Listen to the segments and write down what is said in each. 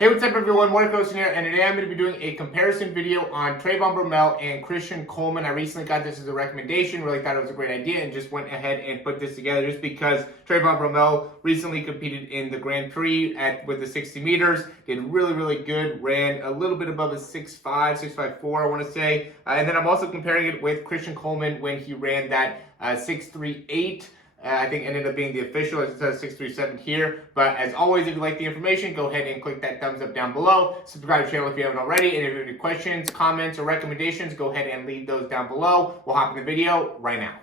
Hey, what's up everyone, Morey Croson here, and today I'm going to be doing a comparison video on Trayvon Bromell and Coleman. I recently got this as a recommendation, really thought it was a great idea, and just went ahead and put this together just because Trayvon Bromell recently competed in the Grand Prix with the 60 meters, did really good, ran a little bit above a 6'5", 6'5'4", I want to say, and then I'm also comparing it with Coleman when he ran that 6'3'8". I think ended up being the official, as it says 637 here. But as always, if you like the information, go ahead and click that thumbs up down below. Subscribe to the channel if you haven't already. And if you have any questions, comments, or recommendations, go ahead and leave those down below. We'll hop in the video right now.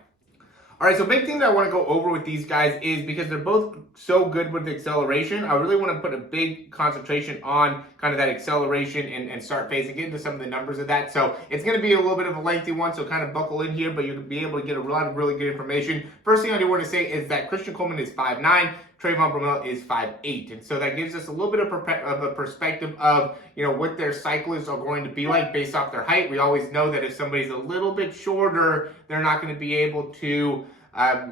All right, so big thing that I want to go over with these guys is because they're both so good with acceleration, I really want to put a big concentration on kind of that acceleration and start phase and get into some of the numbers of that. So it's going to be a little bit of a lengthy one, so kind of buckle in here, but you'll be able to get a lot of really good information. First thing I do want to say is that Coleman is 5'9", Trayvon Bromell is 5'8", and so that gives us a little bit of a perspective of, you know, what their cyclists are going to be like based off their height. We always know that if somebody's a little bit shorter, they're not going to be able to have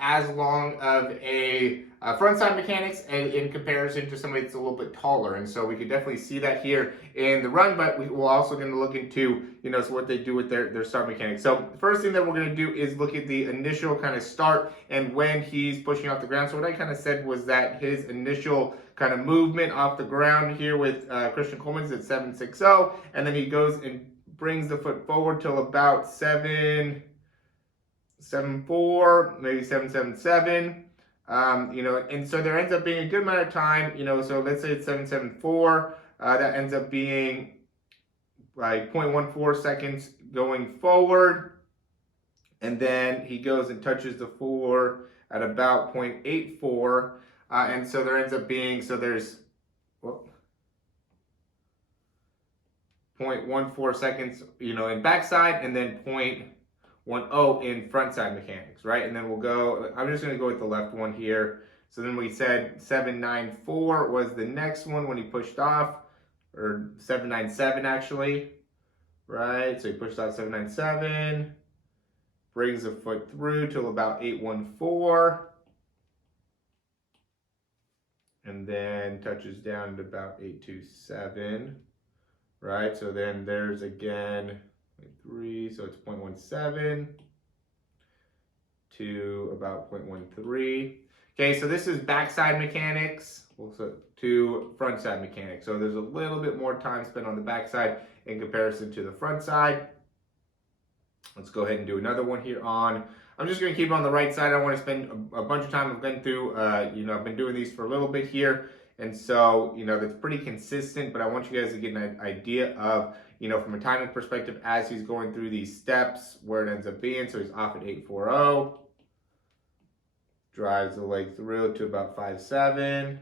as long of a frontside mechanics in comparison to somebody that's a little bit taller. And so we could definitely see that here in the run, but we're also going to look into, so what they do with their start mechanics. So the first thing that we're going to do is look at the initial kind of start and when he's pushing off the ground. So what I kind of said was that his initial kind of movement off the ground here with Coleman's at 7.60, and then he goes and brings the foot forward till about 7.4, maybe 7.77, and so there ends up being a good amount of time, so let's say it's 7.74, that ends up being like 0.14 seconds going forward, and then he goes and touches the floor at about 0.84, and so there ends up being, so there's 0.14 seconds, in backside, and then 0.10 in frontside mechanics, right? And then we'll go, I'm just going to go with the left one here. So then we said 7.94 was the next one when he pushed off, or 7.97 actually, right? So he pushed off 7.97, brings the foot through till about 8.14, and then touches down to about 8.27, right? So then there's again 3, so it's 0.17 to about 0.13. Okay, so this is backside mechanics to front side mechanics. So there's a little bit more time spent on the backside in comparison to the front side. Let's go ahead and do another one here on, I'm just going to keep it on the right side. I don't want to spend a bunch of time. I've been through, I've been doing these for a little bit here. And so, that's pretty consistent, but I want you guys to get an idea of, from a timing perspective, as he's going through these steps, where it ends up being. So he's off at 8.40, drives the leg through to about 5.7,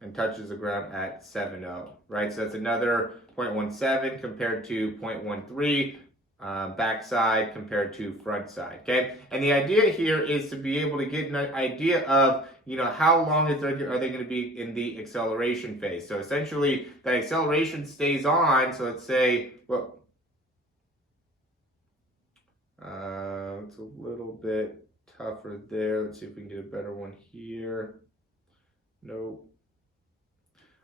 and touches the ground at 7.0, right? So that's another 0.17 compared to 0.13. Backside compared to front side, okay? And the idea here is to be able to get an idea of, how long are they going to be in the acceleration phase. So essentially, that acceleration stays on. So let's say, well, it's a little bit tougher there. Let's see if we can get a better one here. Nope.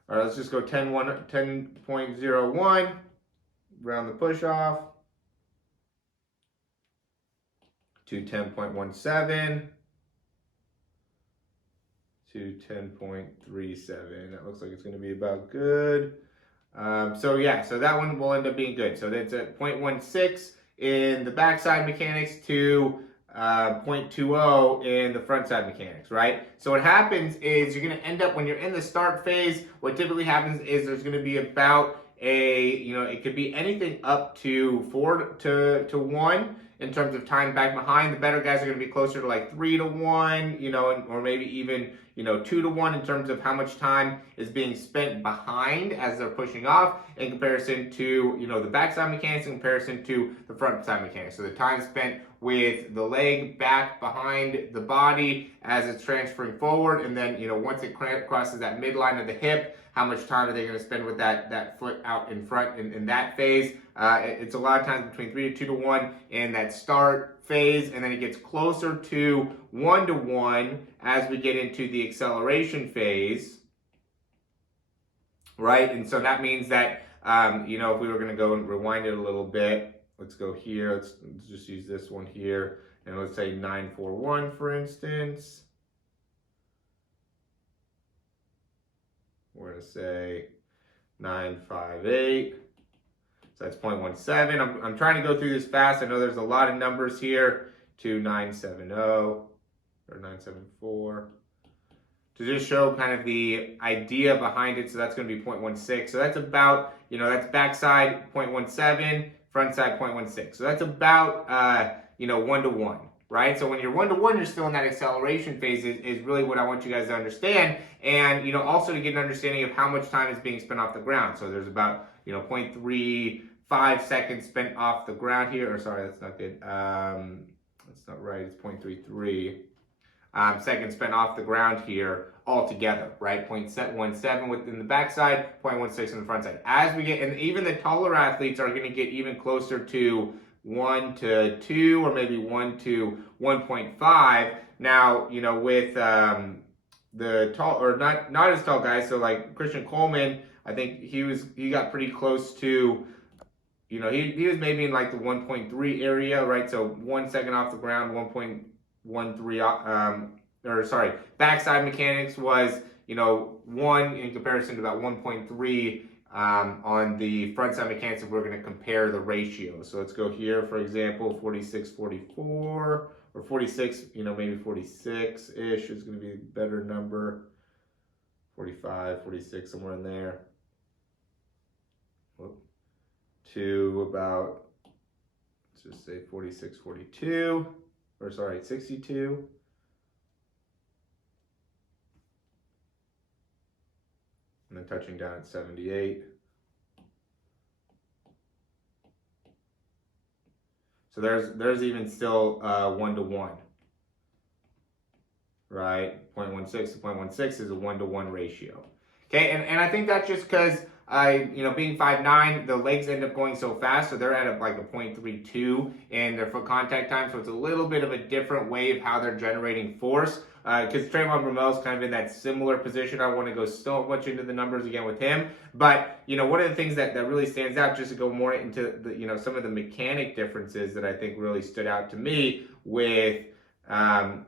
All right, let's just go 10.01, round the push off, to 10.17 to 10.37. That looks like it's going to be about good. So that one will end up being good. So that's at 0.16 in the backside mechanics to 0.20 in the front side mechanics, right? So what happens is you're going to end up, when you're in the start phase, what typically happens is there's going to be about it could be anything up to 4 to 1 in terms of time back behind. The better guys are going to be closer to like 3 to 1, or maybe even 2 to 1 in terms of how much time is being spent behind as they're pushing off in comparison to the backside mechanics in comparison to the front side mechanics. So the time spent with the leg back behind the body as it's transferring forward, and then once it crosses that midline of the hip, how much time are they going to spend with that foot out in front in that phase? It's a lot of times between 3 to 2 to 1 in that start phase, and then it gets closer to 1 to 1 as we get into the acceleration phase. right? And so that means that, you know, if we were going to go and rewind it a little bit, let's go here. Let's just use this one here. And let's say 941, for instance. We're going to say 958. So that's 0.17. I'm trying to go through this fast. I know there's a lot of numbers here. 2970 or 974. To just show kind of the idea behind it. So that's going to be 0.16. So that's about, you know, that's backside 0.17, front side 0.16. So that's about, you know, 1 to 1, right? So when you're 1 to 1, you're still in that acceleration phase is really what I want you guys to understand. And, you know, also to get an understanding of how much time is being spent off the ground. So there's about, you know, 0.35 seconds spent off the ground here. Or sorry, that's not good. That's not right. It's 0.33. Seconds spent off the ground here altogether, right? 0.17 within the backside, 0.16 on the front side. As we get, and even the taller athletes are going to get even closer to 1 to 2 or maybe 1 to 1.5. Now, you know, with the tall or not as tall guys, so like Christian Coleman, I think he got pretty close to, you know, he was maybe in like the 1.3 area, right? So 1 second off the ground, 1.13, or sorry, backside mechanics was, you know, 1 in comparison to about 1.3 on the front side mechanics if we're going to compare the ratio. So let's go here, for example, 46, 44, or 46, you know, maybe 46-ish is going to be a better number. 45, 46, somewhere in there. Whoop. To about, let's just say 46, 42, or sorry, 62. And then touching down at 78. So there's even still 1 to 1, right? 0.16 to 0.16 is a 1 to 1 ratio. Okay, and I think that's just because you know, being 5'9", the legs end up going so fast, so they're at like a 0.32 in their foot contact time, so it's a little bit of a different way of how they're generating force. Because Trayvon Bromell is kind of in that similar position. I want to go so much into the numbers again with him, but you know, one of the things that really stands out, just to go more into the, you know, some of the mechanic differences that I think really stood out to me with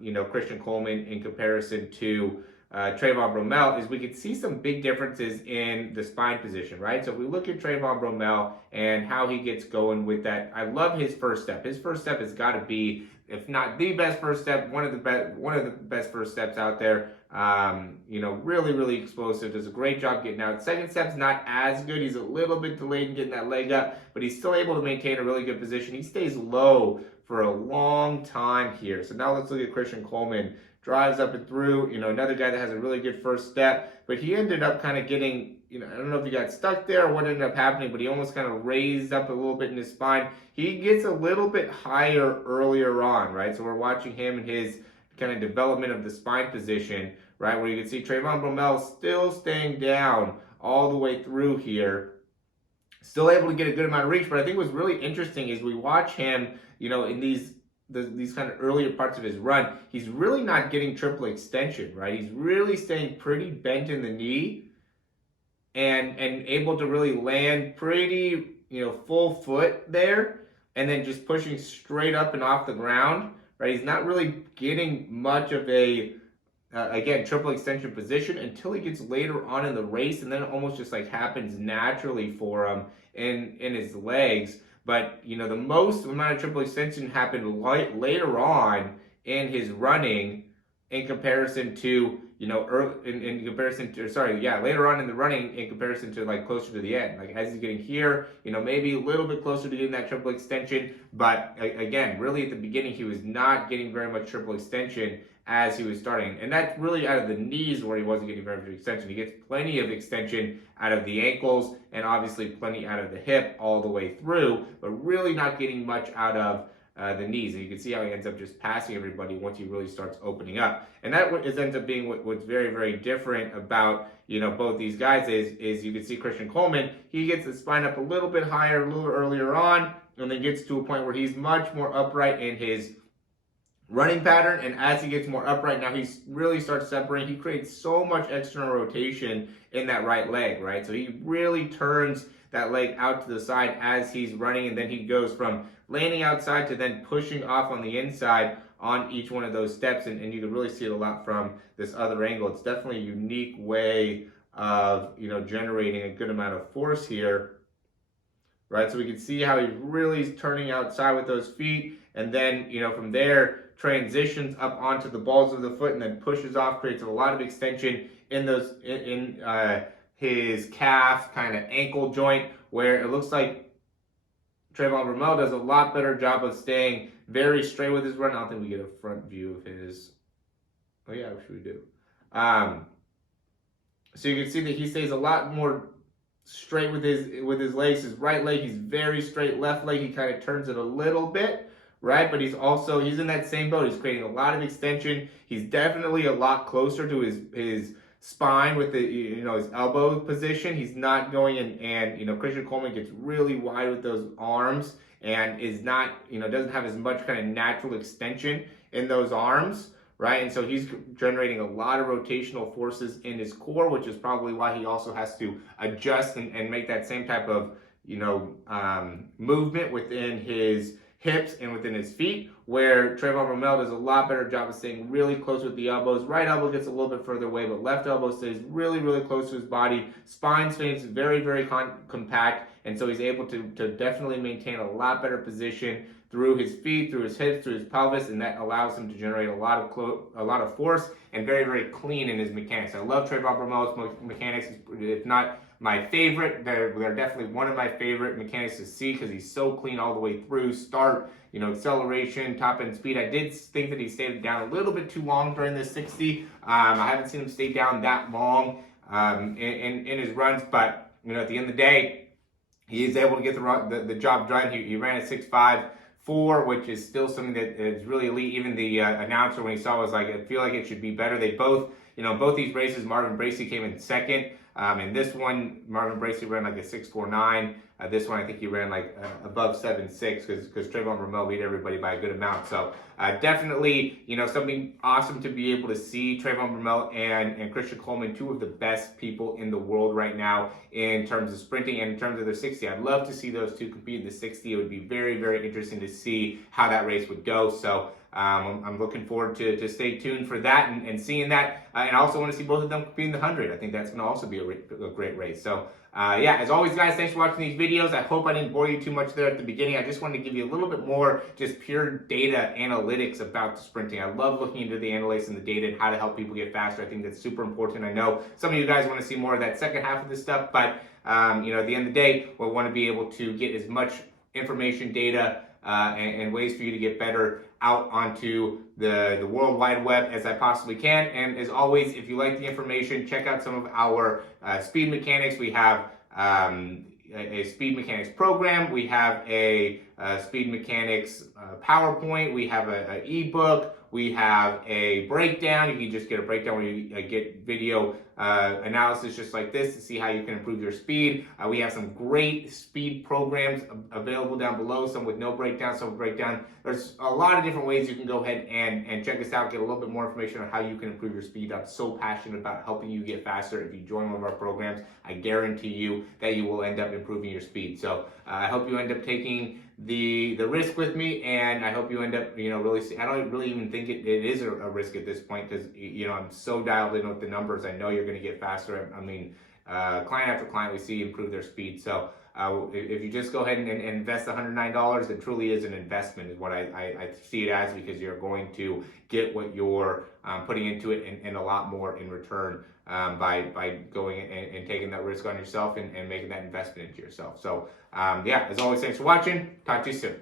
you know, Christian Coleman in comparison to Trayvon Bromell, is we could see some big differences in the spine position, right? So if we look at Trayvon Bromell and how he gets going with that, I love his first step. His first step has got to be, if not the best first step, one of the best first steps out there. You know, really explosive. Does a great job getting out. Second step's not as good. He's a little bit delayed in getting that leg up, but he's still able to maintain a really good position. He stays low for a long time here. So now let's look at Christian Coleman. Drives up and through, you know, another guy that has a really good first step, but he ended up kind of getting, you know, I don't know if he got stuck there or what ended up happening, but he almost kind of raised up a little bit in his spine. He gets a little bit higher earlier on, right? So we're watching him and his kind of development of the spine position, right? Where you can see Trayvon Bromell still staying down all the way through here. Still able to get a good amount of reach, but I think what's really interesting is we watch him, you know, in these kind of earlier parts of his run, he's really not getting triple extension, right? He's really staying pretty bent in the knee and able to really land pretty, you know, full foot there, and then just pushing straight up and off the ground, right? He's not really getting much of a, again, triple extension position until he gets later on in the race, and then it almost just like happens naturally for him in his legs. But, you know, the most amount of triple extension happened later on in his running in comparison to, you know, in comparison to, later on in the running in comparison to like closer to the end. Like as he's getting here, you know, maybe a little bit closer to getting that triple extension. But again, really at the beginning, he was not getting very much triple extension as he was starting. And that's really out of the knees where he wasn't getting very much extension. He gets plenty of extension out of the ankles and obviously plenty out of the hip all the way through, but really not getting much out of the knees. And you can see how he ends up just passing everybody once he really starts opening up. And that ends up being what's very different about, you know, both these guys is you can see Christian Coleman, he gets the spine up a little bit higher, a little earlier on, and then gets to a point where he's much more upright in his running pattern, and as he gets more upright, now he really starts separating. He creates so much external rotation in that right leg, right? So he really turns that leg out to the side as he's running, and then he goes from landing outside to then pushing off on the inside on each one of those steps, and you can really see it a lot from this other angle. It's definitely a unique way of, you know, generating a good amount of force here, right? So we can see how he really is turning outside with those feet, and then, you know, from there transitions up onto the balls of the foot and then pushes off, creates a lot of extension in those his calf, kind of ankle joint, where it looks like Trayvon Bromell does a lot better job of staying very straight with his run. I don't think we get a front view of his. Oh yeah, which we do. So you can see that he stays a lot more straight with his legs. His right leg, he's very straight. Left leg, he kind of turns it a little bit, right? But he's in that same boat. He's creating a lot of extension. He's definitely a lot closer to his spine with the, you know, his elbow position. He's not going in, and, you know, Christian Coleman gets really wide with those arms and is not, you know, doesn't have as much kind of natural extension in those arms, right? And so he's generating a lot of rotational forces in his core, which is probably why he also has to adjust and make that same type of, you know, movement within his hips and within his feet, where Trayvon Bromell does a lot better job of staying really close with the elbows. Right elbow gets a little bit further away, but left elbow stays really, really close to his body. Spine stays very, very compact, and so he's able to definitely maintain a lot better position through his feet, through his hips, through his pelvis, and that allows him to generate a lot of force and very, very clean in his mechanics. I love Trayvon Bromell's mechanics. If not my favorite, they're definitely one of my favorite mechanics to see, because he's so clean all the way through. Start, you know, acceleration, top end speed. I did think that he stayed down a little bit too long during this 60. I haven't seen him stay down that long in his runs, but, you know, at the end of the day, he is able to get the job done. He ran a 6.54, which is still something that is really elite. Even the announcer, when he saw it, was like, I feel like it should be better. They both, you know, both these races, Marvin Bracey came in second. And this one, Marvin Bracey ran like a 6.49. This one, I think he ran like above 7.6, because Trayvon Bromell beat everybody by a good amount. So definitely, you know, something awesome to be able to see Trayvon Bromell and Christian Coleman, two of the best people in the world right now in terms of sprinting and in terms of their 60. I'd love to see those two compete in the 60. It would be very, very interesting to see how that race would go. So I'm looking forward to stay tuned for that and seeing that. And I also want to see both of them compete in the 100. I think that's going to also be a great race. So yeah, as always, guys, thanks for watching these videos. I hope I didn't bore you too much there at the beginning. I just wanted to give you a little bit more just pure data analytics about the sprinting. I love looking into the analytics and the data and how to help people get faster. I think that's super important. I know some of you guys want to see more of that second half of this stuff, but you know, at the end of the day, we want to be able to get as much information, data, and ways for you to get better out onto the World Wide Web as I possibly can. And as always, if you like the information, check out some of our speed mechanics. We have a speed mechanics program. We have a speed mechanics PowerPoint. We have an ebook. We have a breakdown. You can just get a breakdown where you get video analysis just like this to see how you can improve your speed. We have some great speed programs available down below, some with no breakdown, some with breakdown. There's a lot of different ways you can go ahead and check us out, get a little bit more information on how you can improve your speed. I'm so passionate about helping you get faster. If you join one of our programs, I guarantee you that you will end up improving your speed. So I hope you end up taking the risk with me, and I hope you end up, you know, really I don't really even think it is a risk at this point, because, you know, I'm so dialed in with the numbers. I know you're going to get faster. I mean, client after client we see improve their speed. So if you just go ahead and invest $109, it truly is an investment, is what I see it as, because you're going to get what you're putting into it and a lot more in return by going and taking that risk on yourself and making that investment into yourself. So yeah, as always, thanks for watching. Talk to you soon.